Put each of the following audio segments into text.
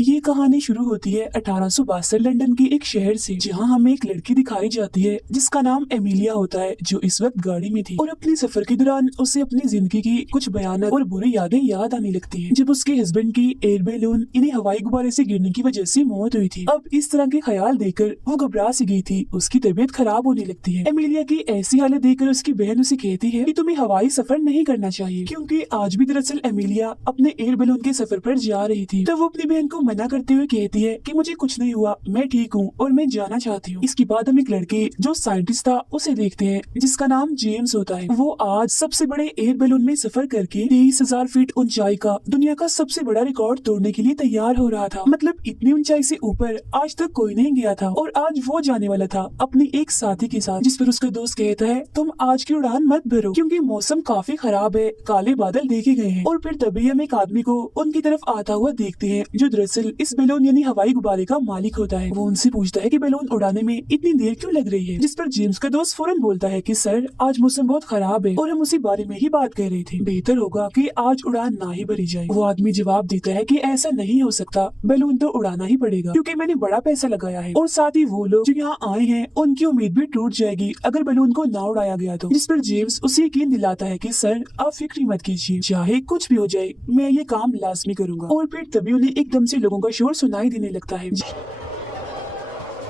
ये कहानी शुरू होती है 1862 लंदन के एक शहर से, जहां हमें एक लड़की दिखाई जाती है जिसका नाम एमिलिया होता है, जो इस वक्त गाड़ी में थी और अपने सफर के दौरान उसे अपनी जिंदगी की कुछ भयानक और बुरी यादें याद आने लगती हैं, जब उसके हस्बैंड की एयर बैलून इन्हें हवाई गुब्बारे से गिरने की वजह से मौत हुई थी। अब इस तरह के ख्याल देखकर वो घबरा सी गई थी, उसकी तबीयत खराब होने लगती है। एमिलिया की ऐसी हालत देखकर उसकी बहन उसे कहती है कि तुम्हें हवाई सफर नहीं करना चाहिए, क्योंकि आज भी दरअसल एमिलिया अपने एयर बैलून के सफर पर जा रही थी। तो वो अपनी बहन को मना करते हुए कहती है कि मुझे कुछ नहीं हुआ, मैं ठीक हूँ और मैं जाना चाहती हूँ। इसके बाद हम एक लड़के जो साइंटिस्ट था उसे देखते हैं, जिसका नाम जेम्स होता है। वो आज सबसे बड़े एयर बैलून में सफर करके 23,000 फीट ऊंचाई का दुनिया का सबसे बड़ा रिकॉर्ड तोड़ने के लिए तैयार हो रहा था। मतलब इतनी ऊंचाई से ऊपर आज तक कोई नहीं गया था और आज वो जाने वाला था अपनी एक साथी के साथ, जिस पर उसका दोस्त कहता है तुम आज की उड़ान मत भरो क्योंकि मौसम काफी खराब है, काले बादल देखे गए हैं। और फिर तभी हम एक आदमी को उनकी तरफ आता हुआ देखते हैं, जो दरअसल इस बैलून यानी हवाई गुब्बारे का मालिक होता है। वो उनसे पूछता है कि बैलून उड़ाने में इतनी देर क्यों लग रही है, जिस पर जेम्स का दोस्त फौरन बोलता है कि सर आज मौसम बहुत खराब है और हम उसी बारे में ही बात कर रहे थे, बेहतर होगा कि आज उड़ान ना ही भरी जाए। वो आदमी जवाब देता है कि ऐसा नहीं हो सकता, बैलून तो उड़ाना ही पड़ेगा क्योंकि मैंने बड़ा पैसा लगाया है और साथ ही वो लोग जो यहाँ आए हैं उनकी उम्मीद भी टूट जाएगी अगर बैलून को ना उड़ाया गया तो। जिस पर जेम्स उसे यकीन दिलाता है कि सर आप फिक्र मत कीजिए, चाहे कुछ भी हो जाए मैं ये काम लाजमी करूंगा। और फिर तभी उन्हें एकदम से लोगों का शोर सुनाई देने लगता है,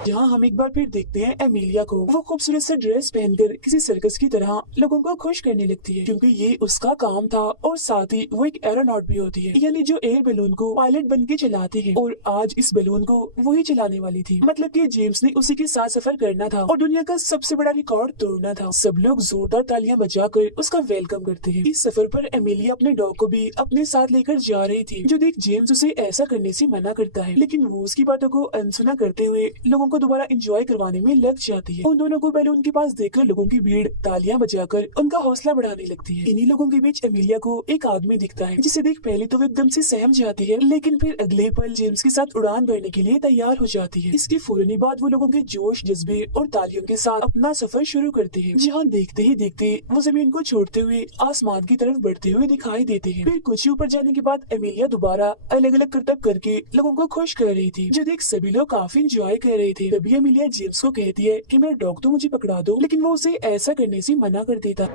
जहाँ हम एक बार फिर देखते हैं एमिलिया को। वो खूबसूरत सा ड्रेस पहनकर किसी सर्कस की तरह लोगों को खुश करने लगती है, क्योंकि ये उसका काम था। और साथ ही वो एक एरोनॉट भी होती है, यानी जो एयर बैलून को पायलट बन के चलाते हैं। और आज इस बैलून को वही चलाने वाली थी, मतलब कि जेम्स ने उसी के साथ सफर करना था और दुनिया का सबसे बड़ा रिकॉर्ड तोड़ना था। सब लोग जोरदार तालियां बजाकर उसका वेलकम करते हैं। इस सफर पर एमिलिया अपने डॉग को भी अपने साथ लेकर जा रही थी, जो देख जेम्स उसे ऐसा करने से मना करता है, लेकिन वो उसकी बातों को अनसुना करते हुए लोगों को दोबारा एंजॉय करवाने में लग जाती है। उन दोनों को बैलून के पास देखकर लोगों की भीड़ तालियां बजाकर उनका हौसला बढ़ाने लगती है। इन्हीं लोगों के बीच एमिलिया को एक आदमी दिखता है, जिसे देख पहले तो वो एकदम से सहम जाती है, लेकिन फिर अगले पल जेम्स के साथ उड़ान भरने के लिए तैयार हो जाती है। इसके फौरन बाद वो लोगों के जोश जज्बे और तालियों के साथ अपना सफर शुरू करते हैं, जहाँ देखते ही देखते वो जमीन को छोड़ते हुए आसमान की तरफ बढ़ते हुए दिखाई देते हैं। फिर कुछ ऊपर जाने के बाद एमिलिया दोबारा अलग अलग करतब करके लोगों को खुश कर रही थी, जो देख सभी लोग काफी इंजॉय कर रहे थे। तभी एमिलिया जेम्स को कहती है कि मेरा डॉग तो मुझे पकड़ा दो, लेकिन वो उसे ऐसा करने से मना कर देता,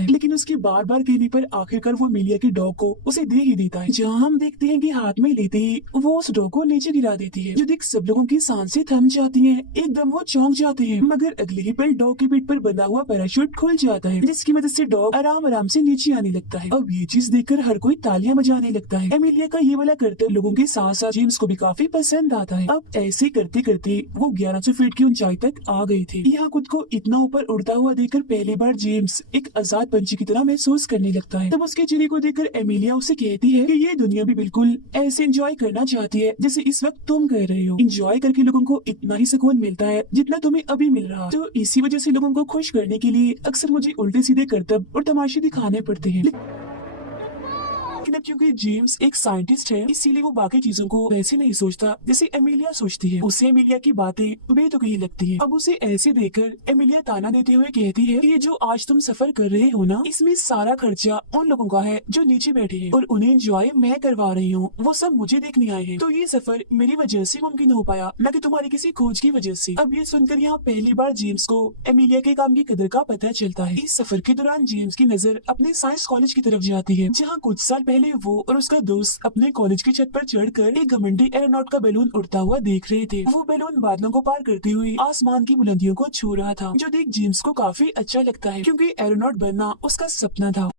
लेकिन उसके बार बार कहने पर आखिरकार वो एमिलिया के डॉग को उसे दे ही देता है, जहाँ हम देखते हैं कि हाथ में लेते ही वो उस डॉग को नीचे गिरा देती है, जो देख सब लोगों की सांसें थम जाती हैं। एकदम वो चौंक जाते हैं, मगर अगले ही पल डॉग की पीठ पर बंधा हुआ पैराशूट खुल जाता है, जिसकी मदद से डॉग आराम आराम से नीचे आने लगता है। अब ये चीज देखकर हर कोई तालियां बजाने लगता है। एमिलिया का ये वाला करतब लोगों के साथ साथ जेम्स को भी काफी पसंद आता है। अब ऐसे करते करते वो 1100 फीट की ऊंचाई तक आ गए थे। यहाँ खुद को इतना ऊपर उड़ता हुआ देखकर पहली बार जेम्स एक आजाद पंछी की तरह महसूस करने लगता है। तब उसके चेहरे को देखकर एमिलिया उसे कहती है कि ये दुनिया भी बिल्कुल ऐसे एंजॉय करना चाहती है जैसे इस वक्त तुम कर रहे हो। एंजॉय करके लोगों को इतना ही सुकून मिलता है जितना तुम्हें अभी मिल रहा। तो इसी वजह से लोगों को खुश करने के लिए अक्सर मुझे उल्टे सीधे करतब और तमाशे दिखाने पड़ते हैं। लेकिन अब क्योंकि जेम्स एक साइंटिस्ट है, इसीलिए वो बाकी चीजों को वैसे नहीं सोचता जैसे एमिलिया सोचती है। उसे एमिलिया की बातें बेतुकी लगती हैं। अब उसे ऐसे देखकर एमिलिया ताना देते हुए कहती है कि ये जो आज तुम सफर कर रहे हो ना, इसमें सारा खर्चा उन लोगों का है जो नीचे बैठे हैं और उन्हें एंजॉय मैं करवा रही हूँ। वो सब मुझे देखने आए हैं, तो ये सफर मेरी वजह से मुमकिन हो पाया, न कि तुम्हारी किसी खोज की वजह से। अब ये सुनकर यहाँ पहली बार जेम्स को एमिलिया के काम की कदर का पता चलता है। इस सफर के दौरान जेम्स की नजर अपने साइंस कॉलेज की तरफ जाती है, जहाँ कुछ साल पहले वो और उसका दोस्त अपने कॉलेज की छत पर चढ़कर एक घमंडी एयरनॉट का बैलून उड़ता हुआ देख रहे थे। वो बैलून बादलों को पार करते हुए आसमान की बुलंदियों को छू रहा था, जो देख जेम्स को काफी अच्छा लगता है, क्योंकि एयरोनॉट बनना उसका सपना था।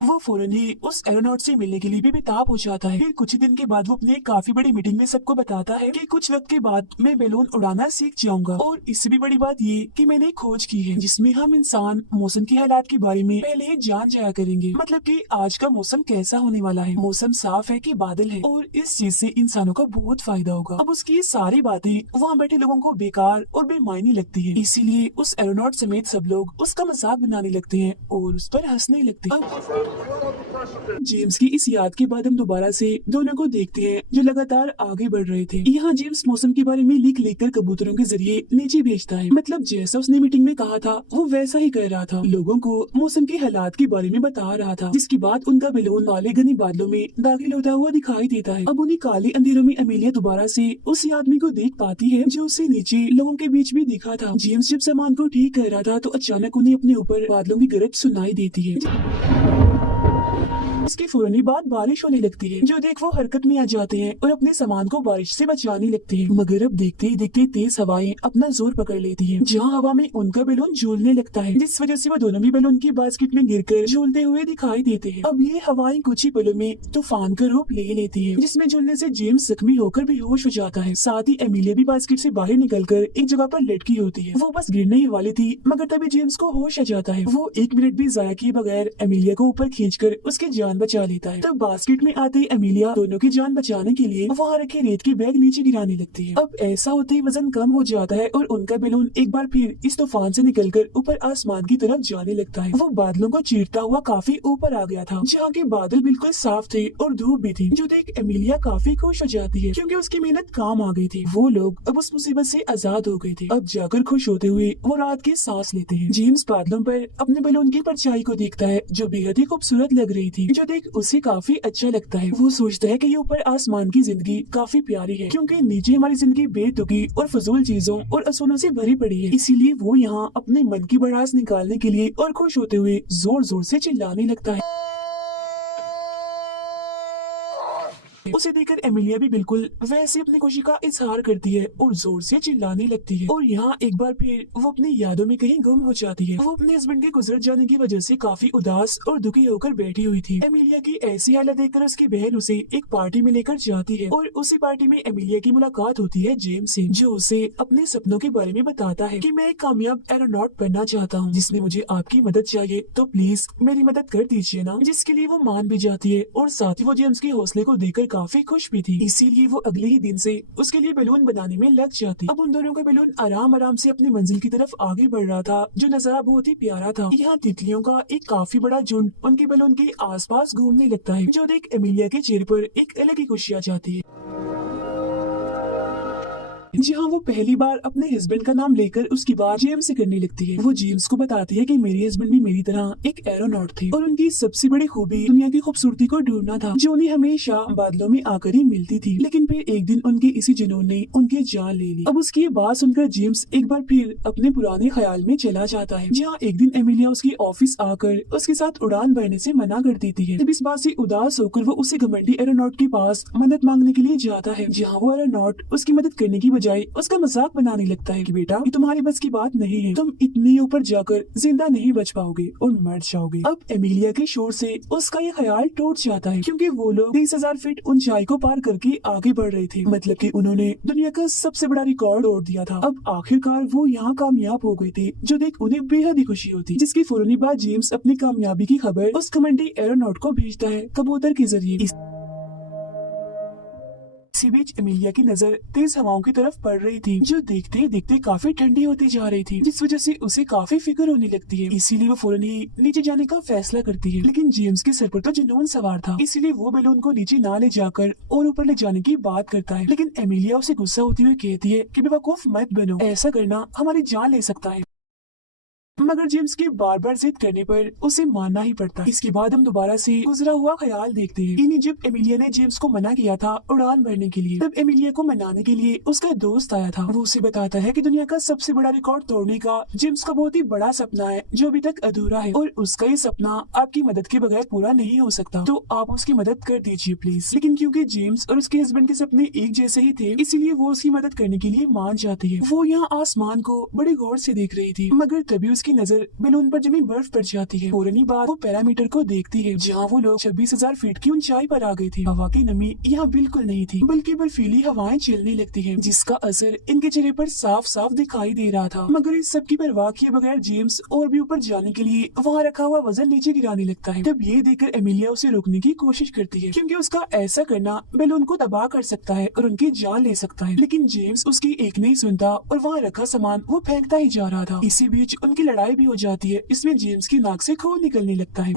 वो फौरन ही उस एरोनॉट से मिलने के लिए भी बेताब हो जाता है। फिर कुछ दिन के बाद वो अपनी एक काफी बड़ी मीटिंग में सबको बताता है कि कुछ वक्त के बाद मैं बैलून उड़ाना सीख जाऊंगा। और इससे भी बड़ी बात ये कि मैंने एक खोज की है जिसमें हम इंसान मौसम की हालात के बारे में पहले ही जान जाया करेंगे, मतलब कि आज का मौसम कैसा होने वाला है, मौसम साफ है कि बादल है, और इस चीज से इंसानों को बहुत फायदा होगा। अब उसकी ये सारी बातें वहाँ बैठे लोगों को बेकार और बेमायने लगती है, इसीलिए उस एरोनॉट समेत सब लोग उसका मजाक बनाने लगते हैं और उस पर हंसने लगते हैं। जेम्स की इस याद के बाद हम दोबारा से दोनों को देखते हैं जो लगातार आगे बढ़ रहे थे। यहाँ जेम्स मौसम के बारे में लिख कर कबूतरों के जरिए नीचे भेजता है। मतलब जैसा उसने मीटिंग में कहा था वो वैसा ही कर रहा था, लोगों को मौसम के हालात के बारे में बता रहा था। जिसके बाद उनका बैलून काले घने बादलों में दाखिल होता हुआ दिखाई देता है। अब उन्हीं काले अंधेरों में एमिलिया दोबारा से उस आदमी को देख पाती है जो उससे नीचे लोगों के बीच भी दिखा था। जेम्स जब सामान को ठीक कर रहा था तो अचानक उन्हें अपने ऊपर बादलों की गरज सुनाई देती है। इसके फौरन बाद बारिश होने लगती है, जो देख वो हरकत में आ जाते हैं और अपने सामान को बारिश से बचाने लगते हैं। मगर अब देखते ही देखते तेज हवाएं अपना जोर पकड़ लेती हैं, जहां हवा में उनका बैलून झूलने लगता है, जिस वजह से वो दोनों भी बैलून की बास्केट में गिरकर झूलते हुए दिखाई देते हैं। अब ये हवाएं कुछ ही पलों में तूफान का रूप ले लेती है, जिसमें झूलने से जेम्स जख्मी होकर बेहोश हो जाता है। साथ ही एमिलिया भी बास्केट से बाहर निकलकर एक जगह पर लटकी होती है। वो बस गिरने ही वाली थी, मगर तभी जेम्स को होश आ जाता है। वो 1 मिनट भी जाया किए बगैर एमिलिया को ऊपर खींचकर उसकी जान बचा लेता है। तब बास्केट में आते ही एमिलिया दोनों की जान बचाने के लिए वहाँ रखे रेत के बैग नीचे गिराने लगती है। अब ऐसा होते ही वजन कम हो जाता है और उनका बैलून एक बार फिर इस तूफान से निकलकर ऊपर आसमान की तरफ जाने लगता है। वो बादलों को चीरता हुआ काफी ऊपर आ गया था, जहाँ के बादल बिल्कुल साफ थे और धूप भी थी, जो देख एमिलिया काफी खुश हो जाती है क्योंकि उसकी मेहनत काम आ गई थी। वो लोग अब उस मुसीबत से आजाद हो गए थे। अब जाकर खुश होते हुए वो रात की सांस लेते हैं। जेम्स बादलों पर अपने बैलून की परछाई को देखता है जो बेहद ही खूबसूरत लग रही थी, जो देख उसे काफी अच्छा लगता है। वो सोचता है कि ये ऊपर आसमान की जिंदगी काफी प्यारी है, क्योंकि नीचे हमारी जिंदगी बेतुकी और फजूल चीजों और असूलों से भरी पड़ी है। इसीलिए वो यहाँ अपने मन की भड़ास निकालने के लिए और खुश होते हुए जोर जोर से चिल्लाने लगता है। उसे देखकर एमिलिया भी बिल्कुल वैसे अपनी खुशी का इजहार करती है और जोर से चिल्लाने लगती है। और यहाँ एक बार फिर वो अपनी यादों में कहीं गुम हो जाती है। वो अपने हस्बैंड के गुजर जाने की वजह से काफी उदास और दुखी होकर बैठी हुई थी। एमिलिया की ऐसी हालत देखकर उसकी बहन उसे एक पार्टी में लेकर जाती है और उसी पार्टी में एमिलिया की मुलाकात होती है जेम्स से, जो उसे अपने सपनों के बारे में बताता है कि मैं एक कामयाब एरोनॉट बनना चाहता हूँ, जिसमें मुझे आपकी मदद चाहिए, तो प्लीज मेरी मदद कर दीजिए ना। जिसके लिए वो मान भी जाती है और साथ ही वो जेम्स के हौसले को देखकर काफी खुश भी थी। इसीलिए वो अगले ही दिन से उसके लिए बैलून बनाने में लग जाती। अब उन दोनों का बैलून आराम आराम से अपनी मंजिल की तरफ आगे बढ़ रहा था, जो नजारा बहुत ही प्यारा था। यहाँ तितलियों का एक काफी बड़ा झुंड उनके बैलून के आसपास घूमने लगता है, जो देख एमिलिया के चेहरे पर एक अलग ही खुशी आ जाती है। जहाँ वो पहली बार अपने हस्बैंड का नाम लेकर उसकी बात जेम्स से करने लगती है। वो जेम्स को बताती है कि मेरे हस्बैंड भी मेरी तरह एक एरोनॉट थे और उनकी सबसे बड़ी खूबी दुनिया की खूबसूरती को ढूंढना था, जो उन्हें हमेशा बादलों में आकर ही मिलती थी। लेकिन फिर एक दिन उनके इसी जुनून ने उनकी जान ले ली। अब उसकी ये बात सुनकर जेम्स एक बार फिर अपने पुराने ख्याल में चला जाता है, जहाँ एक दिन एमिलिया उसकी ऑफिस आकर उसके साथ उड़ान भरने से मना कर देती है। तब इस बात से उदास होकर वो उसी घमंडी एरोनॉट के पास मदद मांगने के लिए जाता है, जहाँ वो एरोनॉट उसकी मदद करने की बजाय उसका मजाक बनाने लगता है कि बेटा ये तुम्हारी बस की बात नहीं है, तुम इतनी ऊपर जाकर जिंदा नहीं बच पाओगे और मर जाओगे। अब एमिलिया के शोर से उसका ये ख्याल टूट जाता है, क्योंकि वो लोग 30,000 फीट ऊंचाई को पार करके आगे बढ़ रहे थे। मतलब कि उन्होंने दुनिया का सबसे बड़ा रिकॉर्ड तोड़ दिया था। अब आखिरकार वो यहाँ कामयाब हो गए थे, जो देख उन्हें बेहद ही खुशी होती। जिसकी फौरन बाद जेम्स अपनी कामयाबी की खबर उस घमंडी एरोनॉट को भेजता है कबूतर के जरिए। इसी बीच एमिलिया की नजर तेज हवाओं की तरफ पड़ रही थी, जो देखते देखते काफी ठंडी होती जा रही थी, जिस वजह से उसे काफी फिक्र होने लगती है। इसीलिए वो फौरन ही नीचे जाने का फैसला करती है। लेकिन जेम्स के सर पर तो जुनून सवार था, इसीलिए वो बैलून को नीचे ना ले जाकर और ऊपर ले जाने की बात करता है। लेकिन एमिलिया उसे गुस्सा होती हुई कहती है कि बेवकूफ मत बनो, ऐसा करना हमारी जान ले सकता है। मगर जेम्स के बार बार जिद करने पर उसे मानना ही पड़ता। इसके बाद हम दोबारा से गुजरा हुआ ख्याल देखते हैं। इन्हीं जब एमिलिया ने जेम्स को मना किया था उड़ान भरने के लिए, तब एमिलिया को मनाने के लिए उसका दोस्त आया था। वो उसे बताता है कि दुनिया का सबसे बड़ा रिकॉर्ड तोड़ने का जेम्स का बहुत ही बड़ा सपना है, जो अभी तक अधूरा है, और उसका ये सपना आपकी मदद के बगैर पूरा नहीं हो सकता, तो आप उसकी मदद कर दीजिए प्लीज। लेकिन क्योंकि जेम्स और उसके हस्बैंड के सपने एक जैसे ही थे, इसीलिए वो उसकी मदद करने के लिए मान जाती है। वो यहाँ आसमान को बड़े गौर से देख रही थी, मगर तभी उसकी नजर बैलून पर जमी बर्फ पड़ जाती है। फौरन बाद वो पैरामीटर को देखती है, जहाँ वो लोग 26,000 फीट की ऊंचाई पर आ गए थे। हवा की नमी यहाँ बिल्कुल नहीं थी, बल्कि बर्फीली हवाएं चलने लगती हैं, जिसका असर इनके चेहरे पर साफ साफ दिखाई दे रहा था। मगर इस सब की परवाह किए बगैर जेम्स और भी ऊपर जाने के लिए वहाँ रखा हुआ वजन नीचे गिराने लगता है। तब ये देखकर एमिलिया उसे रोकने की कोशिश करती है, क्योंकि उसका ऐसा करना बैलून को तबाह कर सकता है और उनकी जान ले सकता है। लेकिन जेम्स उसकी एक नहीं सुनता और वहाँ रखा सामान वो फेंकता ही जा रहा था। इसी बीच उनकी लड़ाई भी हो जाती है, इसमें जेम्स की नाक से खून निकलने लगता है।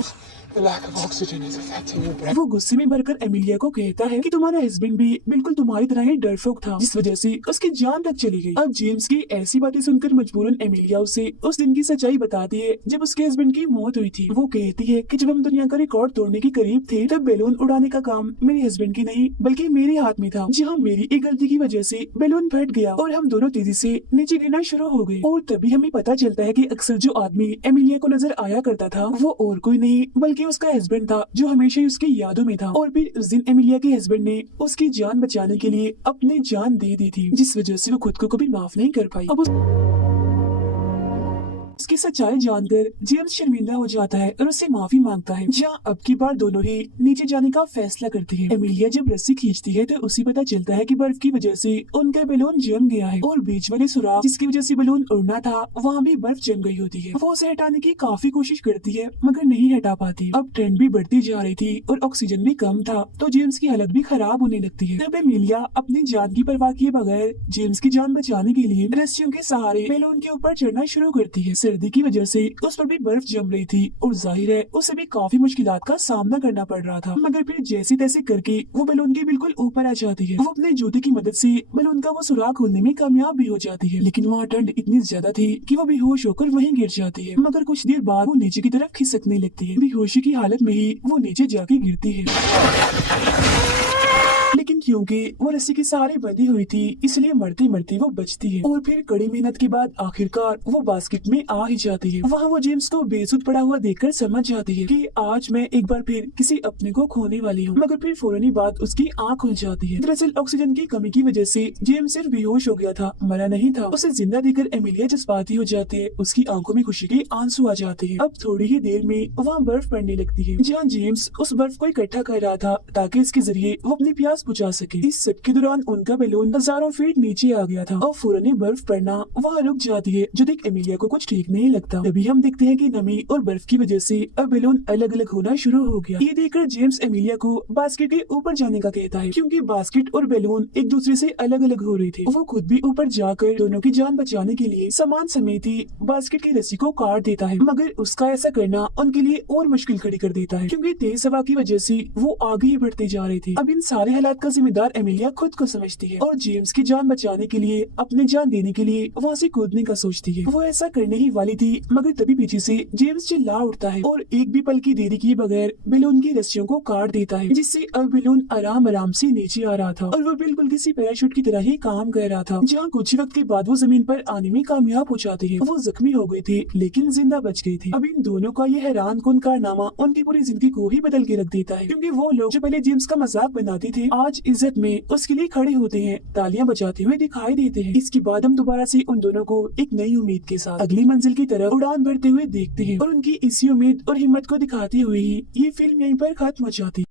The lack of oxygen is affecting your brain. वो गुस्से में भरकर एमिलिया को कहता है कि तुम्हारा हस्बैंड भी बिल्कुल तुम्हारी तरह ही डरपोक था, जिस वजह से उसकी जान तक चली गई। अब जेम्स की ऐसी बातें सुनकर मजबूरन एमिलिया उसे उस दिन की सच्चाई बताती है जब उसके हस्बैंड की मौत हुई थी। वो कहती है कि जब हम दुनिया का रिकॉर्ड तोड़ने के करीब थे तब बैलून उड़ाने का काम मेरे हस्बैंड की नहीं बल्कि मेरे हाथ में था, जहाँ मेरी एक गलती की वजह से बैलून फट गया और हम दोनों तेजी से नीचे गिरना शुरू हो गए। और तभी हमें पता चलता है कि अक्सर जो आदमी एमिलिया को नजर आया करता था वो और कोई नहीं बल्कि उसका हस्बैंड था, जो हमेशा ही उसकी यादों में था। और फिर उस दिन एमिलिया के हस्बैंड ने उसकी जान बचाने के लिए अपनी जान दे दी थी, जिस वजह से वो खुद को कभी माफ नहीं कर पाई। अब उसकी सच्चाई जानकर जेम्स शर्मिंदा हो जाता है और उससे माफी मांगता है, जहाँ अब की बार दोनों ही नीचे जाने का फैसला करते हैं। एमिलिया जब रस्सी खींचती है तो उसे पता चलता है कि बर्फ की वजह से उनका बैलून जम गया है और बीच वाले सुराख जिसकी वजह से बैलून उड़ना था वहाँ भी बर्फ जम गई होती है। वो उसे हटाने की काफी कोशिश करती है मगर नहीं हटा पाती। अब ठंड भी बढ़ती जा रही थी और ऑक्सीजन भी कम था तो जेम्स की हालत भी खराब होने लगती है। तब एमिलिया अपनी जान की परवाह किए बगैर जेम्स की जान बचाने के लिए रस्सियों के सहारे बैलून के ऊपर चढ़ना शुरू करती है। सर्दी की वजह से उस पर भी बर्फ जम रही थी और जाहिर है उसे भी काफी मुश्किलात का सामना करना पड़ रहा था, मगर फिर जैसे तैसे करके वो बैलून के बिल्कुल ऊपर आ जाती है। वो अपने जूते की मदद से बैलून का वो सुराख खोलने में कामयाब भी हो जाती है, लेकिन वहाँ ठंड इतनी ज्यादा थी कि वो बेहोश होकर वहीं गिर जाती है। मगर कुछ देर बाद वो नीचे की तरफ खिसकने लगती है। बेहोशी की हालत में ही वो नीचे जाके गिरती है, लेकिन क्योंकि वो रस्सी के सहारे बंधी हुई थी इसलिए मरती मरती वो बचती है। और फिर कड़ी मेहनत के बाद आखिरकार वो बास्केट में आ ही जाती है। वहाँ वो जेम्स को बेसुध पड़ा हुआ देखकर समझ जाती है कि आज मैं एक बार फिर किसी अपने को खोने वाली हूँ, मगर फिर फौरन ही बात उसकी आँख खुल जाती है। दरअसल ऑक्सीजन की कमी की वजह से जेम्स सिर्फ बेहोश हो गया था, मरा नहीं था। उसे जिंदा देखकर एमिलिया जज्बाती हो जाती है, उसकी आंखों में खुशी के आंसू आ जाते हैं। अब थोड़ी ही देर में वहाँ बर्फ पड़ने लगती है, जहाँ जेम्स उस बर्फ को इकट्ठा कर रहा था ताकि इसके जरिए वो अपनी प्यास बुझा सके। इस सब के दौरान उनका बैलून हजारों फीट नीचे आ गया था और फौरन ही बर्फ पड़ना वहाँ रुक जाती है, जो देख एमिलिया को कुछ ठीक नहीं लगता। तभी हम देखते हैं कि नमी और बर्फ की वजह से अब बैलून अलग अलग होना शुरू हो गया। ये देखकर जेम्स एमिलिया को बास्केट के ऊपर जाने का कहता है, क्योंकि बास्केट और बैलून एक दूसरे से अलग अलग हो रहे थे। वो खुद भी ऊपर जाकर दोनों की जान बचाने के लिए सामान समेत ही बास्केट की रस्सी को काट देता है, मगर उसका ऐसा करना उनके लिए और मुश्किल खड़ी कर देता है, क्योंकि तेज हवा की वजह से वो आगे ही बढ़ते जा रहे थे। अब इन सारे हालात का जिम्मेदार एमिलिया खुद को समझती है और जेम्स की जान बचाने के लिए अपनी जान देने के लिए वहाँ से कूदने का सोचती है। वो ऐसा करने ही वाली थी, मगर तभी पीछे से जेम्स चिल्ला उठता है और एक भी पल की देरी किए बगैर बैलून की रस्सियों को काट देता है, जिससे अब बैलून आराम आराम से नीचे आ रहा था और वो बिल्कुल किसी पैराशूट की तरह ही काम कर रहा था। जहाँ कुछ वक्त के बाद वो जमीन पर आने में कामयाब हो जाते हैं। वो जख्मी हो गए थे लेकिन जिंदा बच गए थे। अब इन दोनों का ये हैरान कुन कारनामा उनकी पूरी जिंदगी को ही बदल के रख देता है, क्योंकि वो लोग जो पहले जेम्स का मजाक बनाते थे आज इज्जत में उसके लिए खड़े होते हैं, तालियां बजाते हुए दिखाई देते हैं। इसके बाद हम दोबारा से उन दोनों को एक नई उम्मीद के साथ अगली मंजिल की तरफ उड़ान भरते हुए देखते हैं और उनकी इसी उम्मीद और हिम्मत को दिखाते हुए ही ये फिल्म यहीं पर खत्म हो जाती है।